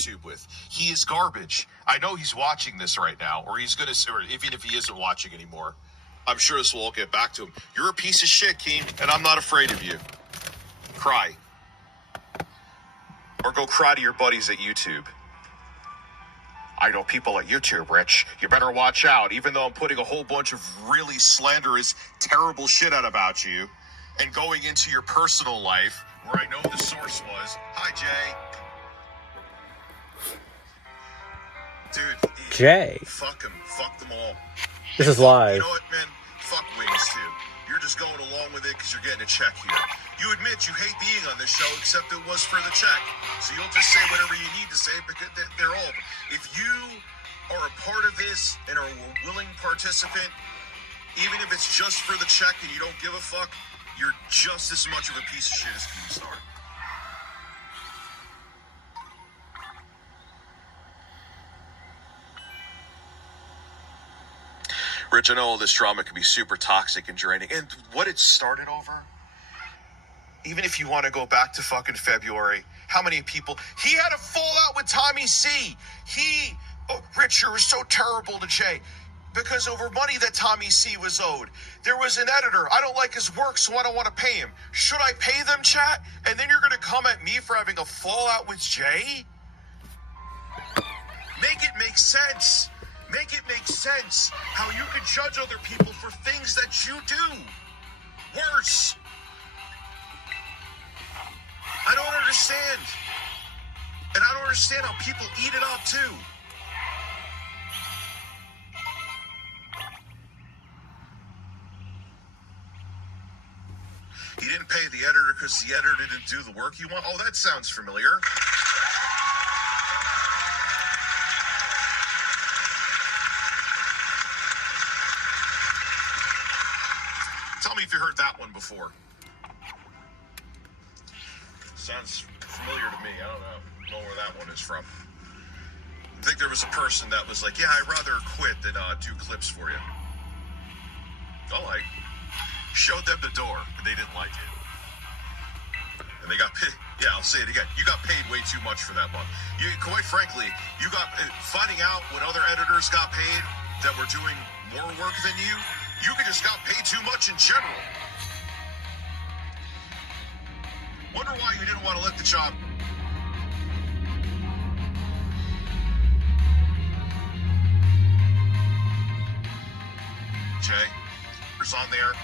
YouTube with. He is garbage. I know he's watching this right now, or he's gonna, or even if he isn't watching anymore, I'm sure this will all get back to him. You're a piece of shit, Keem, and I'm not afraid of you. Cry. Or go cry to your buddies at YouTube. I know people at YouTube, Rich. You better watch out, even though I'm putting a whole bunch of really slanderous, terrible shit out about you, and going into your personal life, where I know the source was. Hi, Jay. Dude. Jay. Fuck him. Fuck them all. This is live. You know what, man? Fuck Wings, too. You're just going along with it because you're getting a check here. You admit you hate being on this show, except it was for the check. So you'll just say whatever you need to say because they're all. If you are a part of this and are a willing participant, even if it's just for the check and you don't give a fuck, you're just as much of a piece of shit as Keemstar. Rich, I know all this drama can be super toxic and draining. And what it started over, even if you want to go back to fucking February, how many people... He had a fallout with Tommy C. Rich, you were so terrible to Jay. Because over money that Tommy C was owed. There was an editor. I don't like his work, so I don't want to pay him. Should I pay them, chat? And then you're going to come at me for having a fallout with Jay? Make it make sense. Make it make sense how you can judge other people for things that you do. Worse. I don't understand. And I don't understand how people eat it up, too. He didn't pay the editor because the editor didn't do the work you want? Oh, that sounds familiar. Tell me if you heard that one before. Sounds familiar to me. I don't know where that one is from. I think there was a person that was like, yeah, I'd rather quit than do clips for you. Oh, I showed them the door, and they didn't like it. And they got paid. Yeah, I'll say it again. You got paid way too much for that month. Quite frankly, you got finding out what other editors got paid that were doing more work than you. You could just got paid too much in general. Wonder why you didn't want to let the job. Jay, who's on there?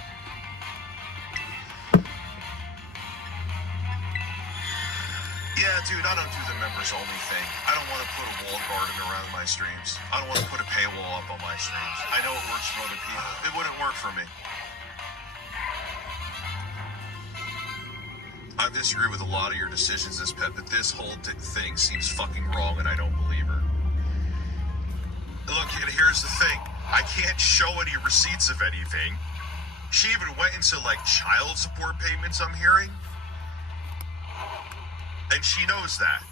Yeah, dude, I don't do the members only thing. I don't want to put a walled garden around my streams. I don't want to put a paywall up on my streams. I know it works for other people. It wouldn't work for me. I disagree with a lot of your decisions, this pet, but this whole thing seems fucking wrong, and I don't believe her. Look, and here's the thing. I can't show any receipts of anything. She even went into, like, child support payments, I'm hearing. And she knows that.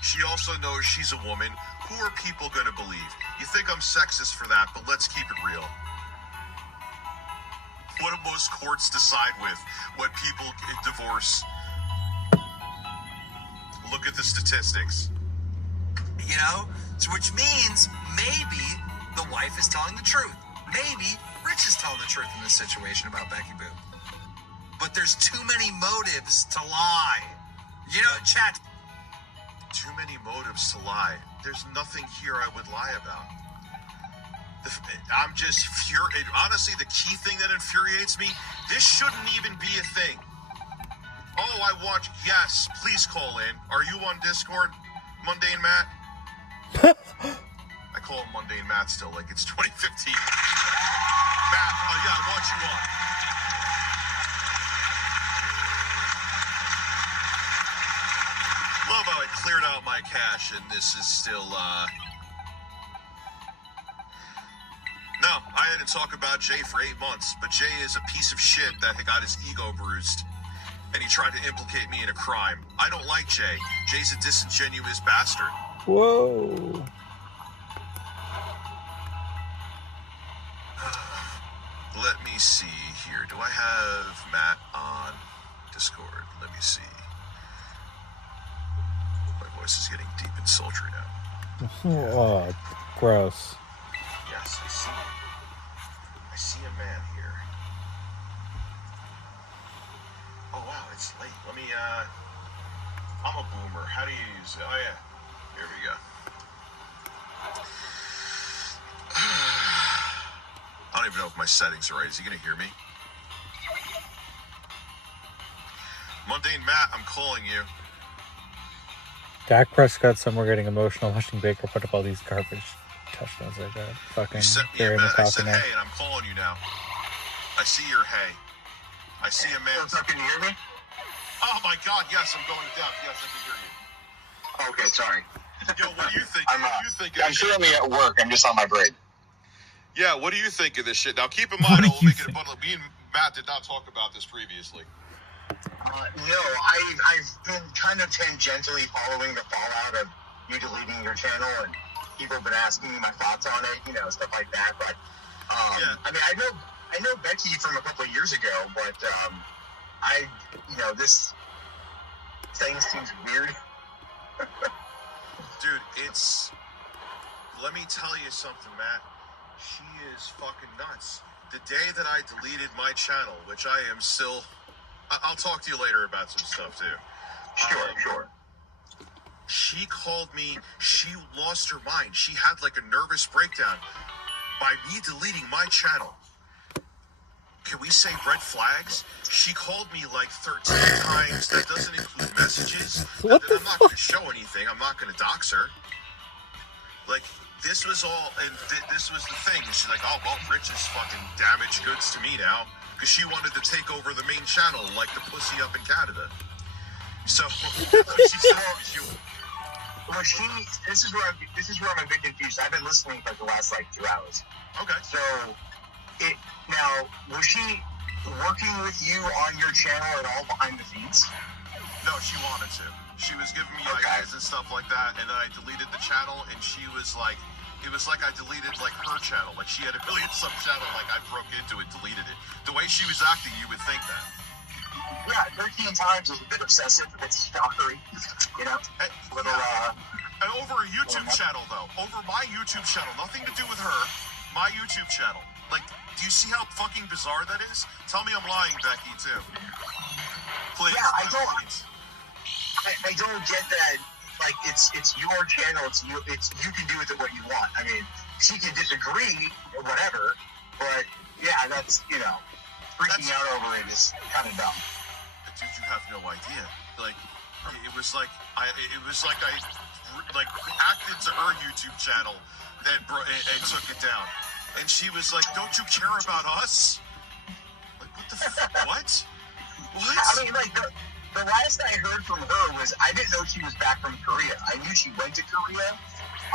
She also knows she's a woman. Who are people going to believe? You think I'm sexist for that, but let's keep it real. What do most courts decide with when people divorce? Look at the statistics. You know? So which means maybe the wife is telling the truth. Maybe Rich is telling the truth in this situation about Becky Boo. But there's too many motives to lie. You know, chat. Too many motives to lie. There's nothing here I would lie about. I'm just furious. Honestly, the key thing that infuriates me, this shouldn't even be a thing. Oh, I want... Yes, please call in. Are you on Discord, Mundane Matt? I call him Mundane Matt still, like it's 2015. Matt, oh yeah, I want you on. Love how I cleared out my cache and this is still, No, I had to talk about Jay for 8 months, but Jay is a piece of shit that got his ego bruised. And he tried to implicate me in a crime. I don't like Jay. Jay's a disingenuous bastard. Whoa. Let me see here. Do I have Matt on Discord? Let me see. Wait, voice is getting deep and sultry now. Oh, gross. Yes, I see a man here. Oh wow, it's late. Let me I'm a boomer. How do you use it? Oh yeah. Here we go. I don't even know if my settings are right. Is he gonna hear me? Mundane Matt, I'm calling you. Dak Prescott somewhere getting emotional watching Baker put up all these garbage touchdowns like that. Fucking You sent me a Gary man. I McCauley said now. hey, and I'm calling you now. I see your hey. I see a man. What's up? Can you hear me? Oh my God! Yes, I'm going deaf. Yes, I can hear you. Okay, sorry. Yo, what do you think? I'm What do you think of I'm this shit? currently at work. I'm just on my break. Yeah, what do you think of this shit? Now, keep in mind, we'll make it a bundle. Me and Matt did not talk about this previously. No, I've been kind of tangentially following the fallout of you deleting your channel, and people have been asking me my thoughts on it, stuff like that. But Yeah. I mean, I know Becky from a couple of years ago, but this thing seems weird. Dude, let me tell you something, Matt. She is fucking nuts. The day that I deleted my channel, which I am still... I'll talk to you later about some stuff, too. Sure. She called me. She lost her mind. She had like a nervous breakdown by me deleting my channel. Can we say red flags? She called me like 13 times. That doesn't include messages. What the I'm not going to show anything. I'm not going to dox her. Like, this was all, and this was the thing. She's like, oh, well, Rich is fucking damaged goods to me now. Because she wanted to take over the main channel like the pussy up in Canada. So, she said, this is where I'm a bit confused. I've been listening for the last 2 hours. okay. So, was she working with you on your channel at all behind the scenes? No, she wanted to. She was giving me Okay. ideas and stuff like that, and then I deleted the channel, and she was like, it was like I deleted like her channel. Like she had a million sub channel, like I broke into it, deleted it. The way she was acting, you would think that. Yeah, 13 times is a bit excessive. It's shockery, And, little, and over a YouTube channel, though. Over my YouTube channel. Nothing to do with her. My YouTube channel. Like, do you see how fucking bizarre that is? Tell me I'm lying, Becky, too. Please. Yeah, I don't- please. I don't get that. Like, it's your channel. It's you can do with it what you want. I mean, she can disagree or whatever, but yeah, that's freaking out over it is kind of dumb. Dude, you have no idea. Like, it was like I acted to her YouTube channel and took it down. And she was like, "Don't you care about us?" Like, what the fuck? What? What? I mean, like the last I heard from her was I didn't know she was back from Korea. I knew she went to Korea,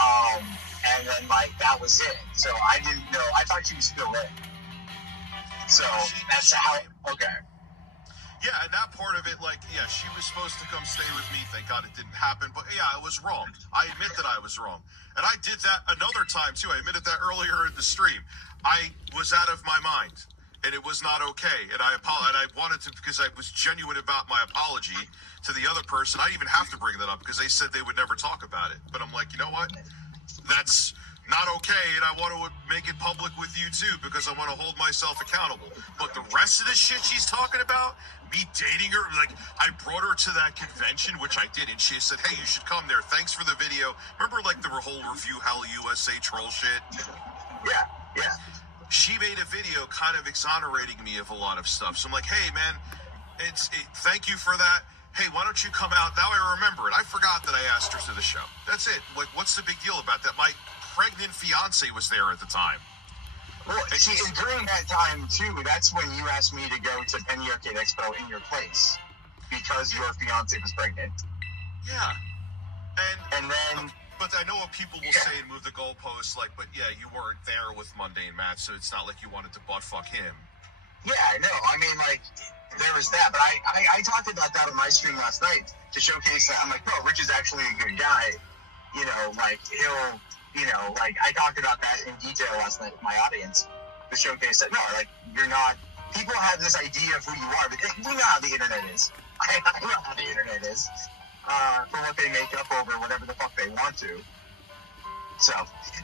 and then that was it. So I didn't know. I thought she was still in. So that's how. Okay. Yeah, and that part of it, she was supposed to come stay with me. Thank God it didn't happen. But yeah, I was wrong. I admit that I was wrong. And I did that another time, too. I admitted that earlier in the stream. I was out of my mind. And it was not okay. And I wanted to, because I was genuine about my apology to the other person. I didn't even have to bring that up because they said they would never talk about it. But I'm like, you know what? That's not okay, and I want to make it public with you too because I want to hold myself accountable. But the rest of the shit she's talking about, me dating her, like I brought her to that convention, which I did, and she said, "Hey, you should come there. Thanks for the video." Remember, like the whole Review Hell USA troll shit? Yeah. She made a video kind of exonerating me of a lot of stuff. So I'm like, "Hey, man, thank you for that. Hey, why don't you come out?" Now I remember it. I forgot that I asked her to the show. That's it. Like, what's the big deal about that? My pregnant fiance was there at the time. Well, see, and during that time, too, that's when you asked me to go to Penny Arcade Expo in your place because your fiance was pregnant. Yeah. And then... But I know what people will say and move the goalposts, but yeah, you weren't there with Mundane Matt, so it's not like you wanted to butt-fuck him. Yeah, I know. I mean, there was that, but I talked about that on my stream last night to showcase that. I'm like, no, Rich is actually a good guy. He'll, I talked about that in detail last night with my audience to showcase that, no, you're not, people have this idea of who you are, but you know how the internet is. I know how the internet is. for what they make up over whatever the fuck they want to. So,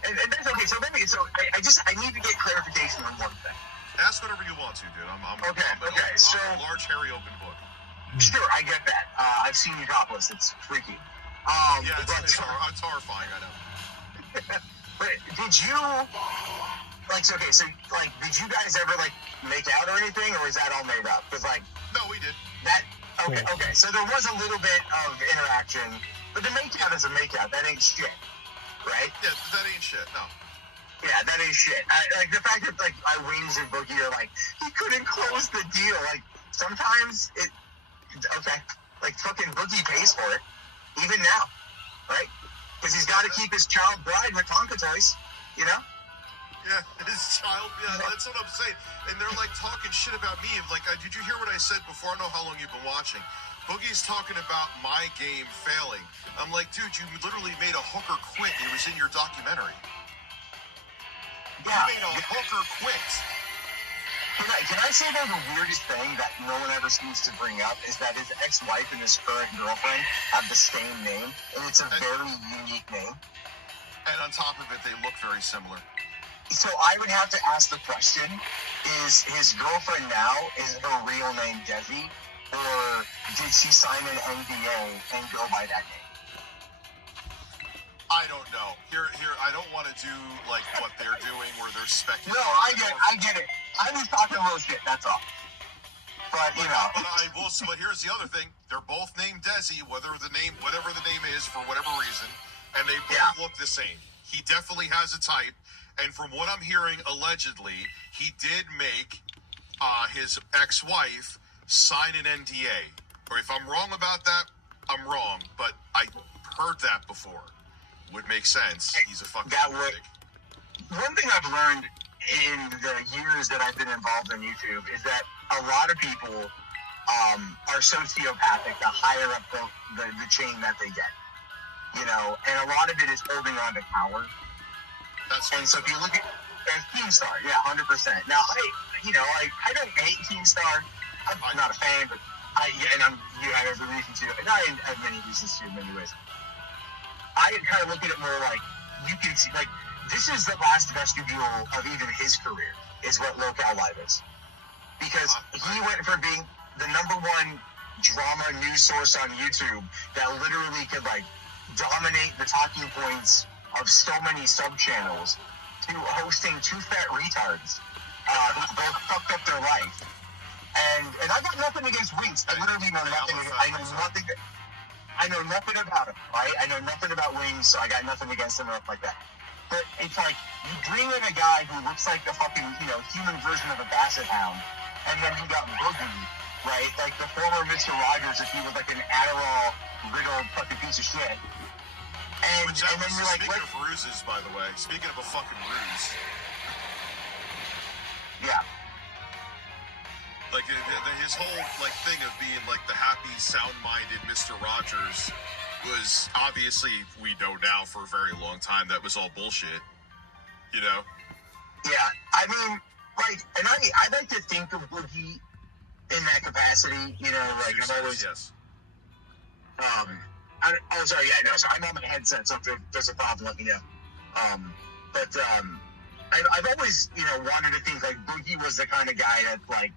and that's okay. So maybe I need to get clarification on one thing. Ask whatever you want to, dude. I'm So a large, hairy, open book. sure, I get that. I've seen you topless. It's freaky. Yeah, it's horrifying. I know. But did you did you guys ever like make out or anything, or is that all made up? Because like No, we did. that. Okay. So there was a little bit of interaction, but the make out is a make out. That ain't shit, right? Yeah, that ain't shit. No. Yeah, that ain't shit. Like the fact that like my Wings and Boogie are like he couldn't close the deal. Like sometimes like fucking Boogie pays for it, even now, right? Because he's got to keep his child bride with Tonka toys, you know. Yeah, his child. Yeah, that's what I'm saying. And they're like talking shit about me. Like, did you hear what I said before? I don't know how long you've been watching. Boogie's talking about my game failing. I'm like, dude, you literally made a hooker quit. It was in your documentary. Yeah. You made a hooker quit. Can I say that the weirdest thing that no one ever seems to bring up is that his ex-wife and his current girlfriend have the same name, and it's a very unique name. And on top of it, they look very similar. So I would have to ask the question, is his girlfriend now, is her real name Desi, or did she sign an NDA and go by that name? I don't know. Here, I don't want to do like what they're doing where they're speculating. No, I get it. I was talking real shit, that's all. But, you know. But here's the other thing. They're both named Desi, whatever the name is for whatever reason, and they both look the same. He definitely has a type. And from what I'm hearing, allegedly, he did make his ex-wife sign an NDA. Or if I'm wrong about that, I'm wrong. But I heard that before. Would make sense. He's a fucking lunatic. One thing I've learned in the years that I've been involved in YouTube is that a lot of people are sociopathic the higher up the chain that they get. You know, and a lot of it is holding on to power. And so if you look at Keemstar, 100%. Now, I don't hate Keemstar. I'm not a fan, but you have every reason to. And I have many reasons to in many ways. I kind of look at it more like you can see, like, this is the last vestibule of even his career, is what Locale Live is. Because he went from being the #1 drama news source on YouTube that literally could, like, dominate the talking points of so many sub-channels to hosting two fat retards who both fucked up their life. And I got nothing against Wings. I literally know nothing. I know nothing about him, right? I know nothing about Wings, so I got nothing against him or nothing like that. But it's like, you bring in a guy who looks like the fucking, human version of a basset hound, and then you got Boogie, right? Like the former Mr. Rogers, if he was like an Adderall-riddled fucking piece of shit. And then you're like, speaking of ruses, by the way, speaking of a fucking ruse. Yeah. Like, his whole, like, thing of being, like, the happy, sound-minded Mr. Rogers was, obviously, we know now for a very long time, that was all bullshit. You know? Yeah. I mean, like, and I like to think of Boogie in that capacity, like, I've always... Yes. Sorry, so I'm on my headset, so if there's a problem, let me know. I've always, wanted to think, like, Boogie was the kind of guy that, like,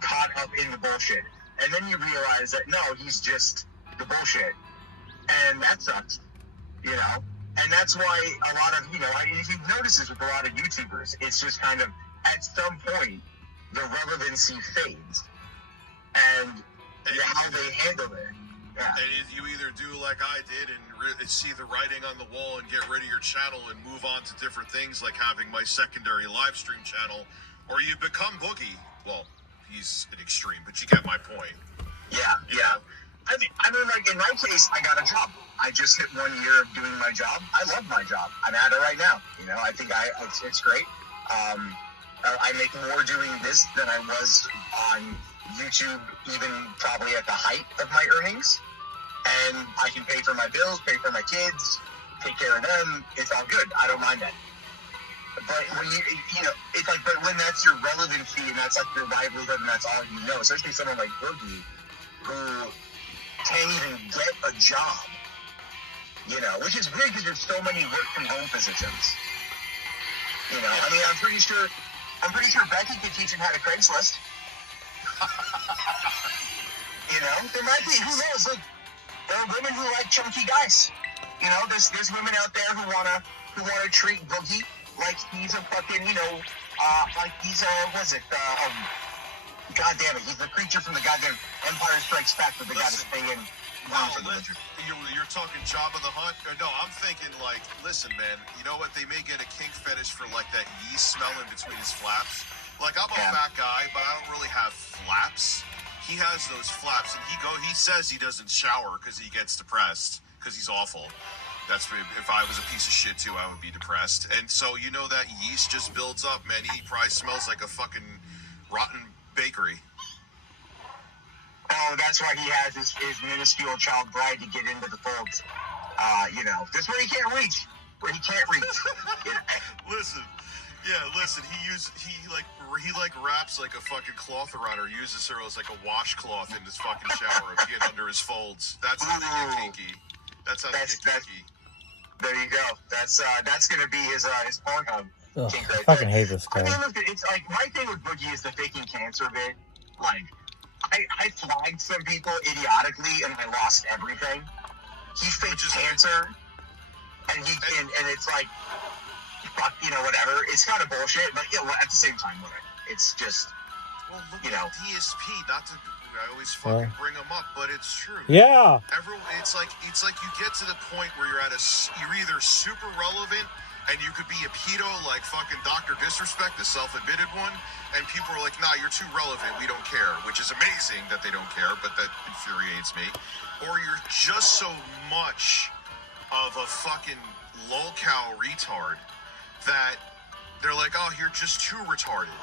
caught up in the bullshit. And then you realize that, no, he's just the bullshit. And that sucks, And that's why a lot of, if you've noticed this with a lot of YouTubers, it's just kind of, at some point, the relevancy fades. And how they handle it. Yeah. And you either do like I did and see the writing on the wall and get rid of your channel and move on to different things like having my secondary live stream channel, or you become Boogie. Well, he's an extreme, but you get my point. Yeah. I mean, like, in my case, I got a job. I just hit 1 year of doing my job. I love my job. I'm at it right now. I think it's great. I make more doing this than I was on YouTube, even probably at the height of my earnings. And I can pay for my bills, pay for my kids, take care of them. It's all good. I don't mind that. But when it's like, but when that's your relevancy and that's like your livelihood and that's all especially someone like Boogie, who can't even get a job. You know, which is weird because there's so many work from home positions. You know, I mean, I'm pretty sure Becky could teach him how to Craigslist. You know, there might be, who knows, like, there are women who like chunky guys. You know, there's women out there who wanna treat Boogie like he's a fucking, you know, like he's God damn it, he's the creature from the goddamn Empire Strikes Back with the guy that's paying. You're talking Jabba the Hutt? No, I'm thinking like, listen, man, you know what? They may get a kink fetish for like that yeast smell in between his flaps. Like, I'm a fat guy, but I don't really have flaps. He has those flaps, and he says he doesn't shower because he gets depressed because he's awful. That's if I was a piece of shit too, I would be depressed. And so you know that yeast just builds up, man. He probably smells like a fucking rotten bakery. Oh, that's why he has his minuscule child bride to get into the fold. You know, that's where he can't reach. You know? Listen, he wraps like a fucking cloth around her, uses her as like a washcloth in his fucking shower to get under his folds. That's how they get kinky. That's how they get kinky. There you go. That's gonna be his Pornhub kink right I fucking there. hate this guy. I mean, look, it's like my thing with Boogie is the faking cancer bit. Like, I flagged some people idiotically and I lost everything. He faked cancer, and it's like, fuck, you know, whatever. It's kind of bullshit, but yeah, well, at the same time, whatever. It's just, well, look, you know, DSP. Not to, I always fucking bring them up, but it's true. Yeah. It's like you get to the point where you're either super relevant and you could be a pedo like fucking Dr. Disrespect, the self-admitted one, and people are like, nah, you're too relevant, we don't care, which is amazing that they don't care, but that infuriates me. Or you're just so much of a fucking lol-cow retard that they're like, oh, you're just too retarded.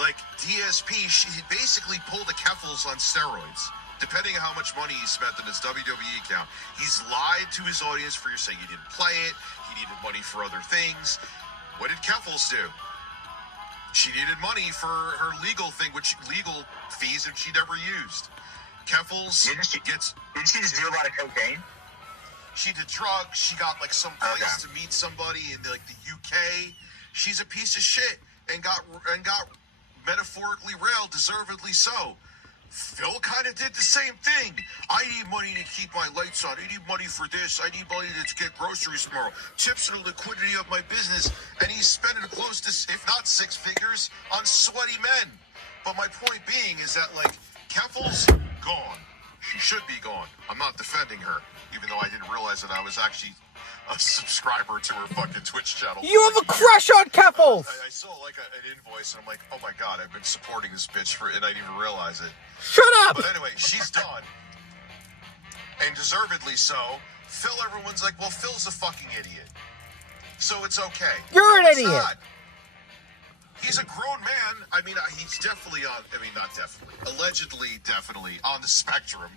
Like, DSP, he basically pulled a Keffels on steroids, depending on how much money he spent on his WWE account. He's lied to his audience for saying he didn't play it, he needed money for other things. What did Keffels do? She needed money for her legal thing, legal fees that she never used. Keffels didn't she just do a lot of cocaine? She did drugs. She got like some place to meet somebody in like the UK. She's a piece of shit and got metaphorically railed, deservedly so. Phil kind of did the same thing. I need money to keep my lights on. I need money for this. I need money to get groceries tomorrow. Tips and the liquidity of my business. And he's spending close to, if not six figures, on sweaty men. But my point being is that, like, Keffel's gone. She should be gone. I'm not defending her, even though I didn't realize that I was actually a subscriber to her fucking Twitch channel. You have a crush on Keffels! I saw like an invoice and I'm like, oh my god, I've been supporting this bitch and I didn't even realize it. Shut up! But anyway, she's done. And deservedly so. Phil, everyone's like, well, Phil's a fucking idiot. So it's okay. You're an idiot. Not. He's a grown man. I mean, he's definitely on, not definitely. Allegedly, definitely on the spectrum.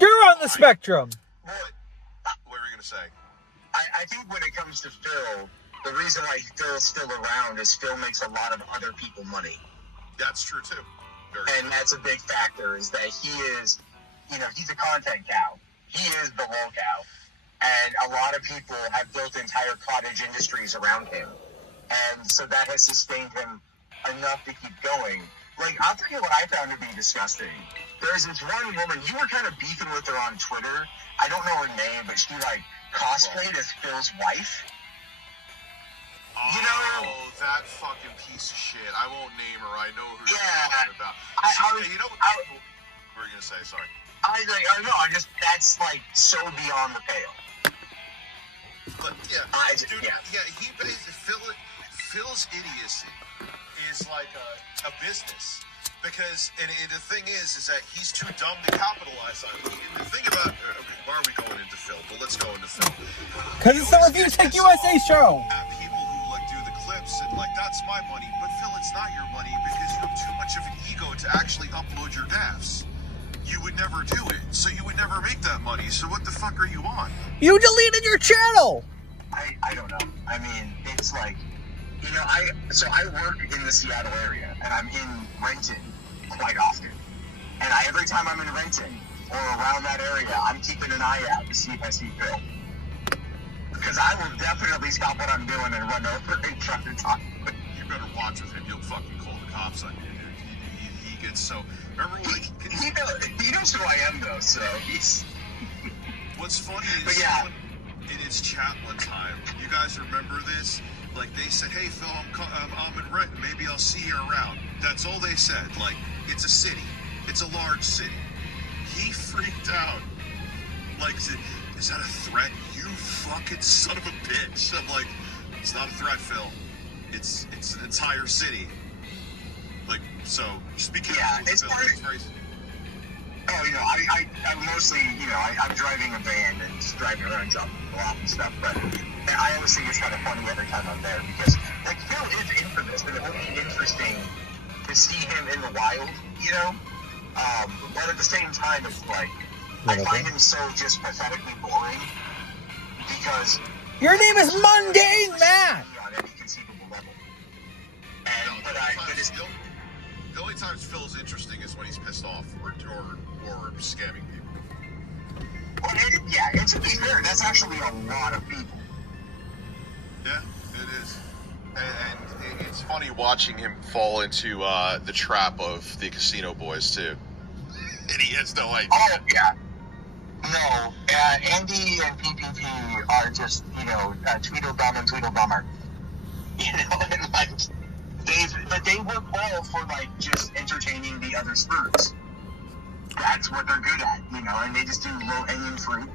You're on the spectrum. What were you going to say? I think when it comes to Phil, the reason why Phil's still around is Phil makes a lot of other people money. That's true, too. And that's a big factor, is that he is, he's a content cow. He is the lol cow. And a lot of people have built entire cottage industries around him. And so that has sustained him enough to keep going. Like, I'll tell you what I found to be disgusting. There's this one woman, you were kind of beefing with her on Twitter. I don't know her name, but she, cosplayed as Phil's wife. Oh, that fucking piece of shit. I won't name her. I know who you're talking about. What were you going to say? Sorry. That's, so beyond the pale. But, he basically, Phil's idiocy is like a business. Because, and the thing is that he's too dumb to capitalize on it. And the thing about, why are we going into Phil? But let's go into Phil. Because it's the Review Tech USA show. At people who do the clips and that's my money. But Phil, it's not your money because you have too much of an ego to actually upload your gaffes. You would never do it, so you would never make that money. So what the fuck are you on? You deleted your channel. I don't know. I mean, it's like, I work in the Seattle area, and I'm in Renton quite often. And every time I'm in Renton, or around that area, I'm keeping an eye out to see if I see Phil. Because I will definitely stop what I'm doing and run over and try to talk. You better watch with him. He'll fucking call the cops on you, dude. He gets so. Remember when He knows who I am, though, so he's. What's funny is But yeah. in his chat one time, you guys remember this? Like they said, "Hey Phil, I'm in Renton. Maybe I'll see you around." That's all they said. Like it's a city. It's a large city. He freaked out. Like, is that a threat? You fucking son of a bitch. I'm like, it's not a threat, Phil. It's an entire city. Like, so just be careful. Yeah, it's Phil. part of- It's very- Oh, you know, I'm mostly, you know, I'm driving a van and just driving around dropping people off and stuff, but I always think it's kind of funny every time I'm there because, like, Phil is infamous, and it would be interesting to see him in the wild, you know? But at the same time, it's like, I find him so just pathetically boring because... Your name is Mundane Matt! ...on any conceivable level. And, but it's... The only times Phil's interesting is when he's pissed off or scamming people. Well, and to be fair, that's actually a lot of people. Yeah, it is. And it's funny watching him fall into the trap of the casino boys, too. And he has no idea. Oh, yeah. No, Andy and PPP are just, you know, Tweedledum and Tweedledummer. You know, and like, they work well for, like, just entertaining the other spurs. That's what they're good at, you know, and they just do low-hanging fruit,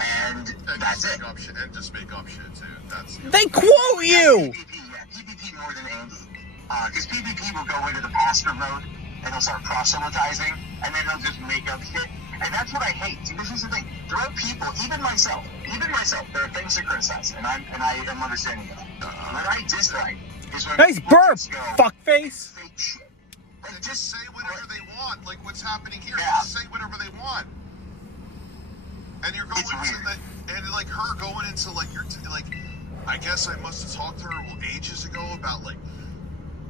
and that's it. And just make up shit, too. That's, They quote you! PPP more than Andy. Because PPP will go into the pastor mode, and they'll start proselytizing, and then they'll just make up shit. And that's what I hate. See, this is the thing. There are people, even myself, there are things to criticize, and I am understanding of that. What I dislike is when Nice people burp, just go, fuckface! fake shit. and just say whatever they want, like what's happening here. Yeah. Just say whatever they want. And you're going into that, and like her going into like like, I guess I must have talked to her ages ago about like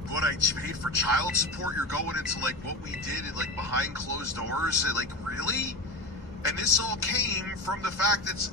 what I paid for child support. You're going into like what we did and like behind closed doors. And, like, really? And this all came from the fact that